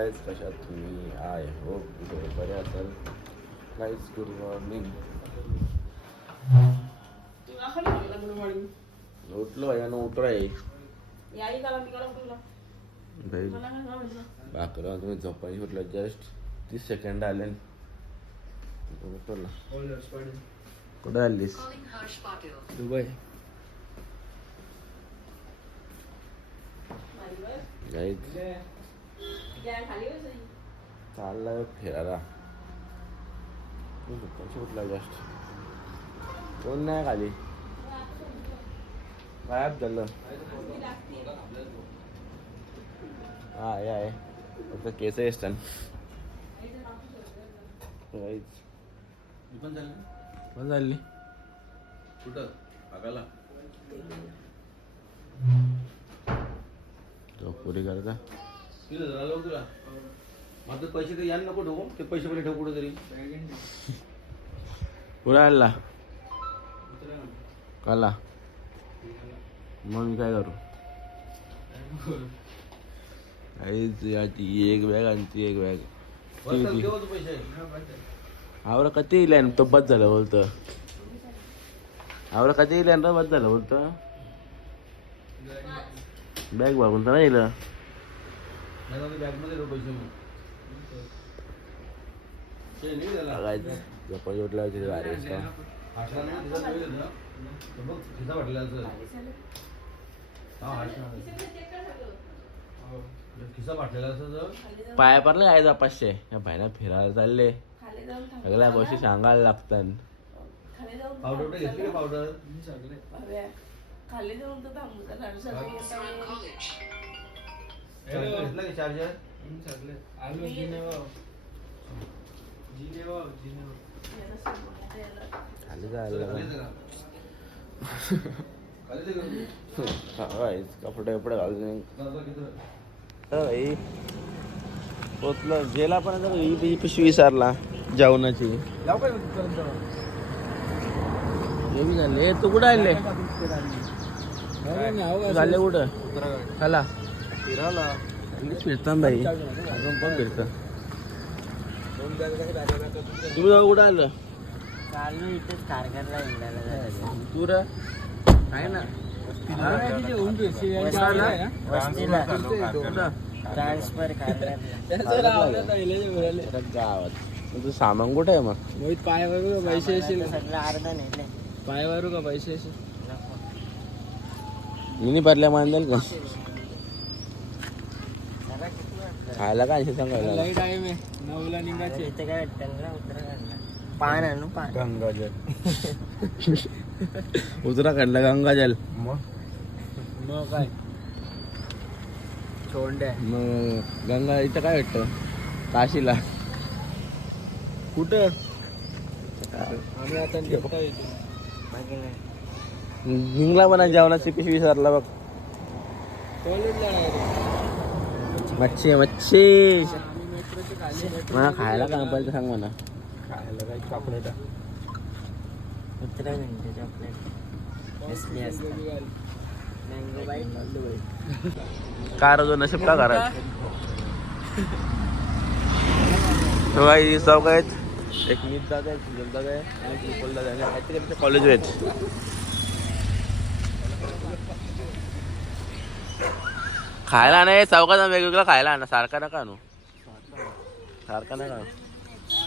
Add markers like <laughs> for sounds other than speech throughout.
Guys कशात तुम्ही I हो बरे असाल गाईज गुड मॉर्निंग उठलो भैया ना उठलो आहे. बाकरा तुम्ही झोपाई उठलं जस्ट तीस सेकंड आले. कुठं आलीस? दुबई. गाईज चालला फिरायला उठला जस्ट कोण नाही खाली गायब झालं हा आहे आहे फक्त केस असतात पण झालं पण झाली कुठं आगाला पुरी करता किती झालं तुला माझं पैसे तर यायला नको ठेवू ते पैसे पण ठेवू कुठं तरी आला. काला. मग मी काय करू? काहीच याची एक बॅग आणि ती एक बॅग आवरा कधी येईल तो बस झालं बोलतं. आवरा कधी येईल रे बस झालं बोलतं. बॅग बघून तर नाही येईल. पाया पडलं काय जा पाचशे या बाहेर फिरायला चालले. सगळ्या गोष्टी सांगायला लागतात. पावडर घेतली का पावडर खाली जाऊन <laughs> का चार्जर खाली जायला कपडे कपडे घालून? भाई पोचलं गेला पण ही पिशवी विसरला. जेवणाची. झाले. तू कुठं आले झाले कुठं? खाला. फिरता भाई अजून पण फिरता. तुम्ही जाऊ कुठं आलं? चालू इथेच कारखान्याला हिंडायला जायचं. तू रे. आहे ना? वस्तीला? कुठं? ट्रान्सफर <laughs> गावात. मग तू सामान कुठं आहे मग? पैसे सगळं अर्धा नेले. पायवारू का पैसे मिनी भरल्या मांदेल का? जरा किती वाटतं? खायला काय सांगायला? लई टाइम आहे नऊला अरे निघायचे. इथे काय वाटतं ना उत्तराखंडला पान आणू पान? गंगाजल. <laughs> गंगाजल. मग? काय? मग? गंगा इथं काय वाटतं काशीला. कुठं? आम्ही आता बाकी नाही. हिंगला म्हणा जेवणाची पिशवी विसरला बघ. कॉलेजला मच्छी मच्छी. मला खायला काय पाहिजे सांग म्हणा खायला काही चॉकलेट उत्तराखंड चॉकलेट कार जो नशीब का घरात तो काही चौक आहेत एक मीत जात आहे सुजल जात आहे आणि जात आहे. काहीतरी आमचे कॉलेज आहेत खायला नाही चौकात वेगवेगळं खायला आणा. सारखा नका आणू. सारखा नका.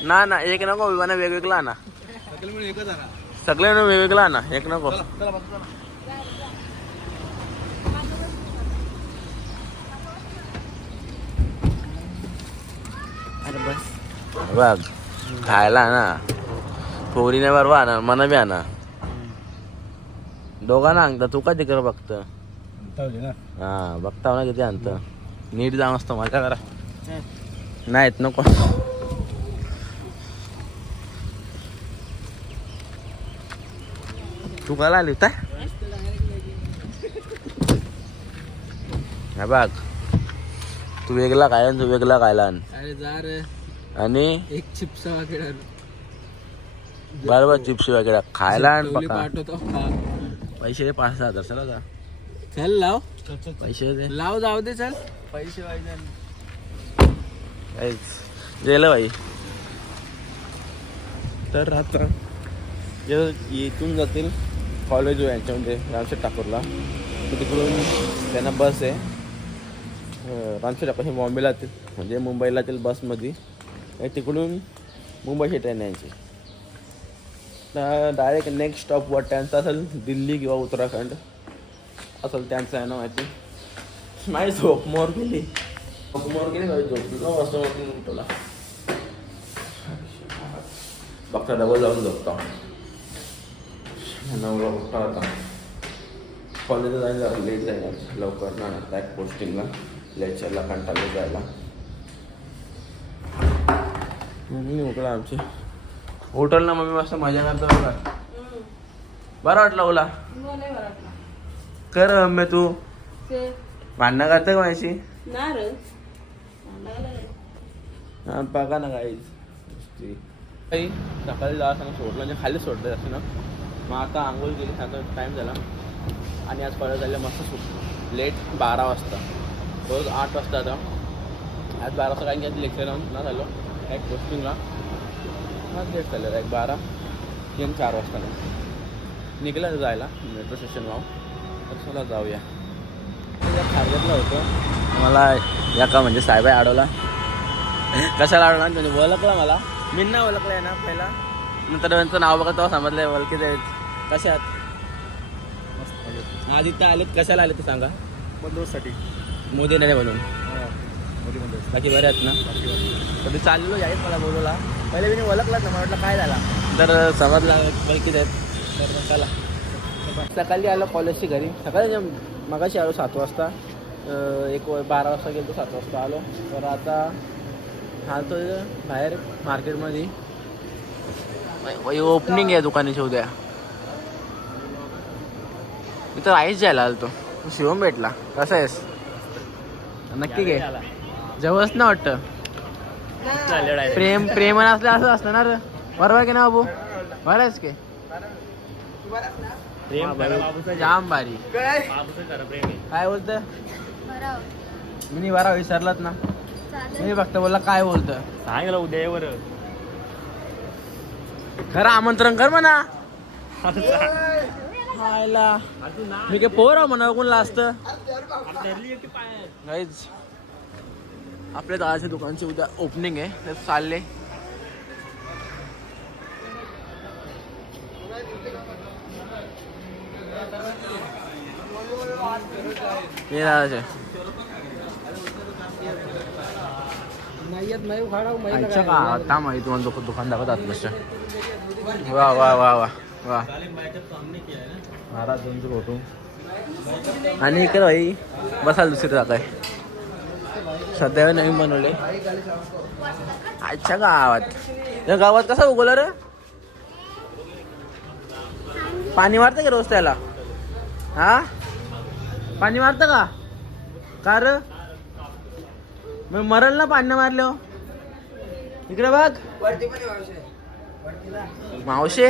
ना ना एक नको विमाना वेगवेगळं आणा. सगळे वेगवेगळं आणा एक नको. बघ खायला ना पोरीने बरोबर आणा मना बी आणा. दोघांना आणता तू का तिकडे बघत ना हा बघता ना किती आणत. नीट जाऊन असतो मजा करा. नाहीत नको. तू काला आली होता? हा बघ. तू वेगळा काय आण, तू वेगळा खायला आण. अरे जा रे. आणि? एक चिप्स वगैरे बरोबर चिप्स वगैरे खायला आण. पैसे पाच सहा हजार चला का चल लाव. पैसे दे. लाव जाऊ दे चल. पैसे पाहिजे गेलं बाई. तर आता जे इथून जातील कॉलेज यांच्यामध्ये रामशेट टाकूरला तर तिकडून त्यांना बस आहे. अं, रामशेट टाकूर हे बॉम्बेला म्हणजे मुंबईला जातील बसमध्ये आणि तिकडून मुंबईची ट्रेन आहे यांची. तर डायरेक्ट नेक्स्ट स्टॉपवर त्यांचा असेल दिल्ली किंवा उत्तराखंड. असेल त्यांचं आहे ना माहिती? नाही झोप मोर गेली. झोप मोर गेली का झोप नऊ वाजता वरती उठवला बघता डबल जाऊन झोपतो. नवरा उठा आता. कॉलेजला जायला लेट जायला लवकर ना बॅक पोस्टिंगला लेक्चरला कंटाळले जायला. मम्मी उकळा आमची. होटल ना मम्मी मस्त मजा करतो बघा. बरं वाटलं ओला मग नाही बरं वाटलं. कर मम्मी तू. भांडणं करते का माझी बघा ना काही सकाळी जावं सांग सोडलं म्हणजे खाली सोडलं जास्त ना. मग आता आंघोळ केली आता टाईम झाला. आणि आज कॉलेज झालं मस्त सुट लेट बारा वाजता. रोज आठ वाजता आता. आज बारा वाजता काही लेक्चर ना झालो. एक पोस्टिंगला आज लेट झालेला एक बारा. तीन चार वाजता. निघलं जायला मेट्रो स्टेशन वाव तर चला जाऊया खारगतला होतो. मला या का म्हणजे साहेब अडवला. कशाला अडवला? म्हणजे ओळखला मला. मी ना ओळखलंय ना पहिला. नंतर त्यांचं नाव बघा तेव्हा समजलंय ओळखीचे आहेत. कशात आज इथं आलेत. कशाला आले ते सांगा. बंदोबस्तसाठी. मोदी नाही म्हणून मोदी बंदोबस्त. बाकी बरे आहेत ना? कधी चाललेलो यायच मला बोलवला पहिले मी ओळखलाच ना मला वाटलं काय झाला. तर समजला ओळखीत आहेत. तर चला. सकाळी आलो कॉलेजची घरी. सकाळी मगाशी आलो सात वाजता. एक बारा वाजता गेलो सात वाजता आलो. तर आता इथं बाहेर मार्केटमध्ये. ओपनिंग आहे दुकानाची उद्या. इथं राईस जायला आलो तो शिवम भेटला. कसा आहेस? नक्की घे. जवळच ना वाटतं. प्रेम प्रेम असलं असं असतं ना रे. बरोबर की ना बाबू? बरं आहेस की? जाम भारी काय? बोलत? मी बरा विसरलात ना. मी फक्त बोलला काय बोलत? सांगितलं उद्या ये बरं. खरं आमंत्रण कर म्हणा. हायला मी काय पोर आहो म्हणा कोणला असतं काहीच आपल्या दादाच्या दुकानची उद्या ओपनिंग आहे. तर चालले. हे। दादाचे आजच्या का आता माहिती तुम्हाला दुकान दुकान दाखवतात नसतं वा वा वा वा वा महाराज दोनचे फोटो आणि इकडे भाई। बसाल दुसरी जागा आहे सध्या नवीन बनवले। आजच्या गावात या गावात कसा उगवला रे? पाणी मारतं का रोज त्याला? हा? पाणी मारतं का? कार रे? मरल ना पाणी मारलो इकडे बघ. मावशे.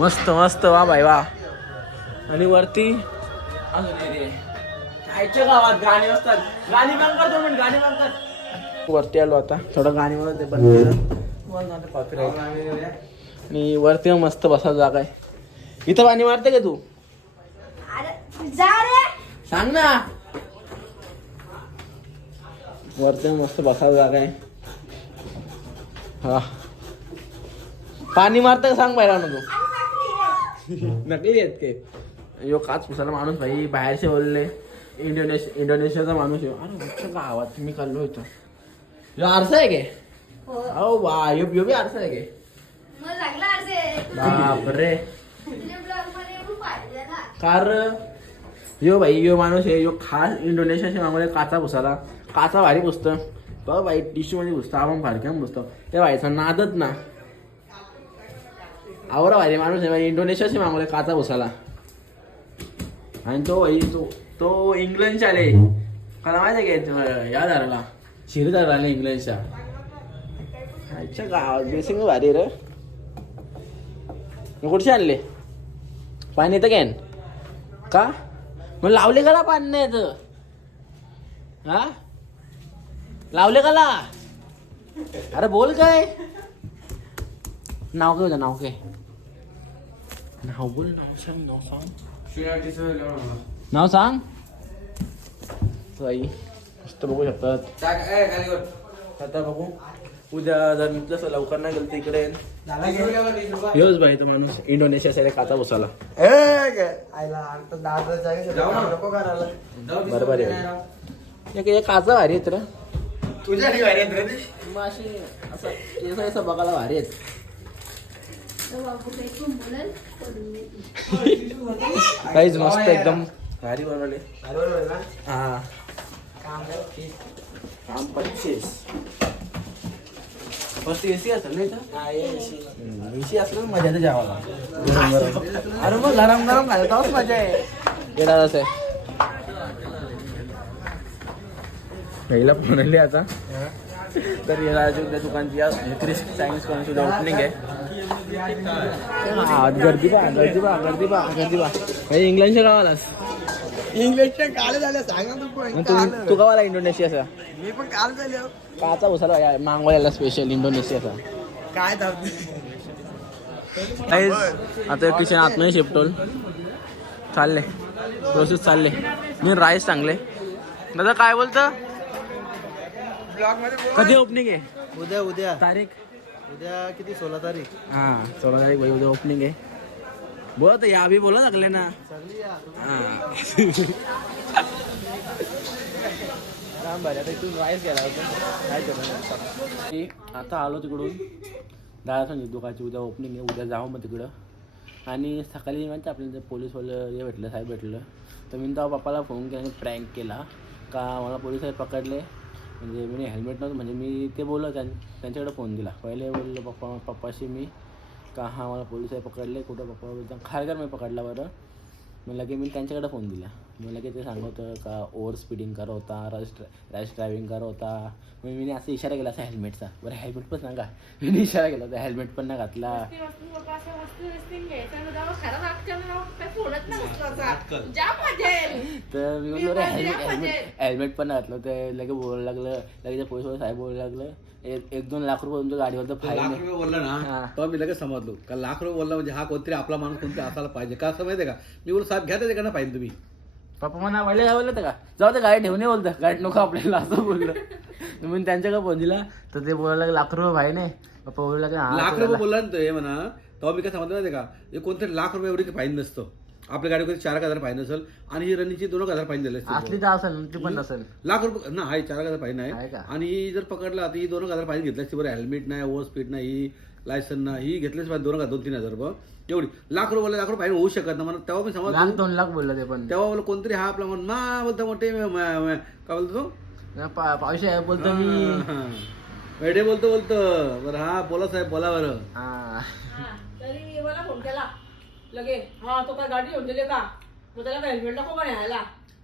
मस्त मस्त वा भाई वा. आणि वरती अजून एक आहे. आईच्या गावात गाणी असतात. गाणी बंद करतो पण गाणी बंद कर. वरती आलो आता. थोडं गाणी म्हणत आणि वरती मस्त बसा जागा आहे. इथं पाणी मारते का तू? सांग ना. वरती मस्त बसा जागा आहे. हा. पाणी मारतं का सांग बाहेर तू? नकली आहेत के यो काच पुसायला माणूस भाई बाहेरचे बोलले. इंडोनेशिया इंडोनेशियाचा माणूस आहे. अरे उच्च गावात मी खाल्लो होतो. यो आरसा आहे के? अहो वा यो यो बी आरसा आहे के? बापरे. कार यो भाई यो माणूस आहे यो खास इंडोनेशियाच्या मागवले काचा पुसाला काचा भारी पुसतं. बघ भाई टिश्यू मध्ये पुसतं आपण फारक्यान पुसतो. त्या भाईचा नादच ना. आवरा भारी माणूस आहे भाई इंडोनेशियाशी मागवले काचा पुसाला आणि तो भाई तो तो इंग्लंडच्या आले मला माहिती आहे का या धरला शिरी धरला इंग्लंडच्या. अच्छा गावात बेसिंग भारी रे. कुठचे आणले? पाणी तर घेन का? मग लावले का पाणी नाही तर हा? लावले का ला? अरे बोल काय? नाव काय होतं नाव काय? नाव बोल नाव सांग नाव सांग. नाव सांग. मस्त बघू शकतात. आता बघू. उद्या जर मी जसं लवकर नाही गेलं तर इकडे योच भाई तो माणूस. इंडोनेशिया साईड काचा बसाला बरोबर आहे. एक एक काचा भारी आहेत रे. तुझ्या भारी आहेत रे मग अशी असं केस असं बघायला भारी आहेत. काहीच मस्त एकदम भारी बनवले. हा. काम पच्चीस मस्त एसी असेल नाही एसी. असलं ना मजा येते जेवायला. <laughs> अरे मग गरम गरम खायला तेव्हाच मजा आहे. येणार असं आहे पहिला फोन आली आता. तर या उद्या दुकानची या क्रिस सायन्स कॉलेज उद्या ओपनिंग आहे. हा, गर्दी पा गर्दी पा गर्दी पा गर्दी पा काही इंग्लंडच्या गावालाच. इंग्लिशच्या काल झाल्या सांगा तू पण. तू गावाला इंडोनेशियाचा? मी पण काल झाले. काचा उसाला मागवायला स्पेशल इंडोनेशियाचा. काय काहीच आता ट्युशन आतमध्ये शिफ्ट होईल चालले. प्रोसेस चालले. मी राईस चांगले. दादा काय बोलतं. कधी ओपनिंग आहे? उद्या उद्या. तारीख? उद्या किती? सोळा तारीख. हां सोळा तारीख भाई उद्या ओपनिंग आहे. बोला तर या अभि बोला लागले ना. चांगली या. राम <laughs> काम आता इथून राईस घ्यायला होतं. काय करणार आता? आलो तिकडून. दादा सांगितलं दुकानची उद्या ओपनिंग आहे. उद्या जाऊ मग तिकडं. आणि सकाळी म्हणते आपल्याला पोलीसवालं हे भेटलं साहेब भेटलं तर मी तेव्हा पप्पाला फोन केला प्रँक केला. का मला पोलीस साहेब पकडले? म्हणजे मी हेल्मेट नव्हतं म्हणजे मी ते बोललो त्यां त्यांच्याकडे फोन दिला. पहिले बोललो पप्पा पप्पाशी मी. का हा मला पोलीस साहेब पकडले? कुठं पप्पा खारघर मी पकडला बरं. मग लगे मी त्यांच्याकडे फोन दिला. मग लगे ते सांगत होतं का ओव्हर स्पीडिंग करत होता रश रॅश ड्रायव्हिंग करत होता. मग मी असा इशारा केला असा हेल्मेटचा बरं हेल्मेट पण सांगा. मी इशारा केला होता हेल्मेट पण नाही घातला. तर मी बोललो हेल्मेट हेल्मेट पण घातलं ते लगे बोलायला लागलं. लगे ते पोलीस साहेब बोलायला लागलं. एक दोन लाख रुपये तुमच्या गाडीवर तर लाख फाईन. रुपये बोलला. ना तेव्हा मी लगेच समजलो. का लाख रुपये बोलला म्हणजे हा कोणतरी आपला माणूस कोणतरी असायला पाहिजे. का असं माहितीये का? मी बोल साहेब घ्या त्याच्याकडनं पाहिजे तुम्ही. पप्पा म्हणा पहिले काय बोललं का? जाऊ दे गाडी ठेवून बोलतं. गाडी नको आपल्याला असं बोललं. तर मी त्यांच्याकडे फोन दिला तर ते बोलायला लागले, लाख रुपये भाई नाही पप्पा बोलू लागले हा लाख रुपये बोलला ना ते म्हणा तेव्हा मी काय माहितीये का? हे कोणतरी लाख रुपये एवढी फाईन नसतं. आपल्या गाडी कधी चार एक हजार फाईन असेल आणि ही रनीची दोन एक हजार फाईन दिले असली तर असेल ती पण नसेल लाख रुपये ना आहे चार एक हजार फाईन आहे. आहे का? आणि ही जर पकडला तर ही दोन एक हजार फाईन घेतली असती बरं हेल्मेट नाही ओव्हर स्पीड नाही लायसन नाही ही घेतलीच पाहिजे दोन हजार दोन तीन हजार रुपये. एवढी. लाख रुपये लाख रुपये होऊ शकत ना मला तेव्हा मी समजलो. लाख दोन लाख बोललं ते पण. तेव्हा बोल कोणतरी हा आपला म्हणून मा बोलता मोठे म- म- म- काय बोलतो तो? पा- पावशी आहे बोलतो मी. हा. वेडे बोलतो बोलतो. बरं हा बोला साहेब बोला बरं. हा. तरी मला फोन केला. लगे हा तो काय गाडी घेऊन दिले का? मग त्याला काय हेल्मेट नको का न्यायला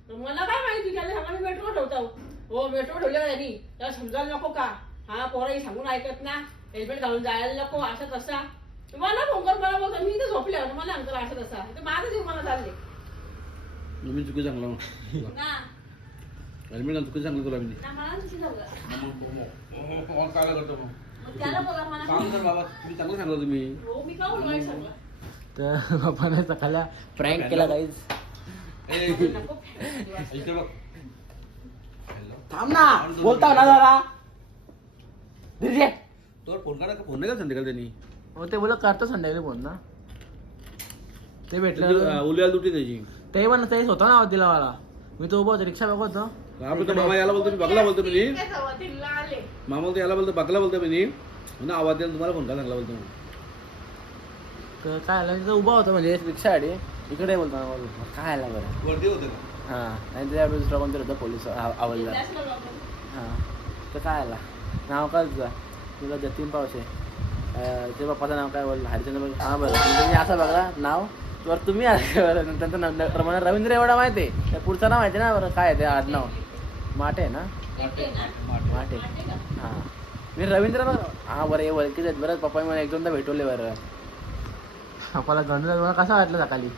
तर मला काय माहिती त्याला सांगा मी मेट्रो ठेवतो हो. मेट्रो ठेवले का त्यांनी. त्याला समजायला नको का? हा पोराही सांगून ऐकत ना. हेल्मेट घालून जायला नको असं तसा. तर मला फोन मला बोलतो मी इथे झोपले होते मला सांगतो असं तसा. ते माझं जीव मला चालले. मी चुकी सांगलो. ना. हेल्मेट घालून चुकी सांगलो तुला मी. झालं काय करतो मग? मग त्याला बोला मला सांग तर बाबा. तुम्ही चांगलं सांगलो तुम्ही हो तर सकाळला प्रँक केला <laughs> काहीच थांब ना. बोलता ना जरा. फोन करा का फोन नाही का संध्याकाळी त्यांनी? हो ते बोल करतो संध्याकाळी फोन ना. ते भेटलं उलियाला दुटी त्याची. ते पण तेच होतं ना दिला मला मी तो उभा होतो रिक्षा बघत होतो. आपण तो मामा याला बोलतो मी बघला बोलतो मी. आले. मामा बोलतो याला बोलतो बघला बोलतो मी. ना आवाज द्यायला तुम्हाला फोन करा सांगला बोलतो. तर काय आलं तिथं उभा होता म्हणजे रिक्षा आली इकडे बोलतो ना बोल काय आला बरं? गर्दी होते का हां आणि त्याच्या दुसरा कोणतरी होता पोलीस वाटलं. हां. तर काय आला नाव काय तुझा? तुला जतीन पावसे ते बाप्पाचं नाव काय बोललं? हरिचंद्र हां बरं. तुम्ही असं बघा नाव. वर तुम्ही आले <laughs> बरं. नंतर नंतर मला रवींद्र एवढा माहिती आहे. त्या पुढचं नाव माहिती आहे ना बरं? काय आहे ते आडनाव? माटे. आहे ना? माटे. हां. मी रवींद्र हां बरं हे ओळखीच आहेत. बरं पप्पा मला एक दोनदा भेटवले बरं. पप्पाला गणू मला कसा वाटलं सकाळी?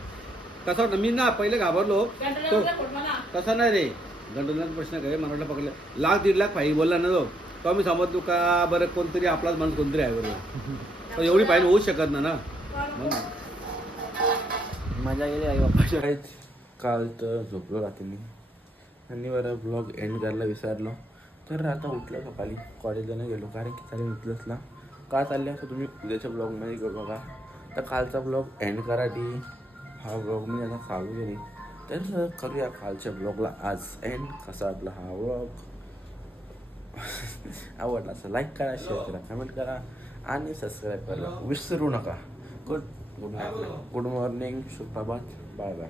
कसं वाटलं? मी ना पहिले घाबरलो. तो नाही रे? गंडवण्याचा प्रश्न काय मला वाटलं पकडलं. लाख दीड लाख फाई बोलला ना तो. तो आम्ही समजतो का बरं कोणतरी आपलाच माणूस कोणतरी आहे बरोबर <laughs> पण एवढी फाईन होऊच शकत ना ना. मजा गेली आई बाप्पाच्या काल तर झोपलो रात्री मी आणि बरं ब्लॉग एंड करायला विसरलो. तर आता उठलो सकाळी. कॉलेजला नाही गेलो कारण की चालेल उठलंच ना. का चालले? असं तुम्ही उद्याच्या ब्लॉगमध्ये करू बघा. तर कालचा ब्लॉग एंड कराठी हा ब्लॉग मी आता चालू केली. तर करूया कालच्या ब्लॉगला आज एंड कसा वाटला हा ब्लॉग आवडला असं लाईक करा शेअर करा कमेंट करा आणि सबस्क्राईब करा. विसरू नका. Good good night good morning सुप्रभात बाय बाय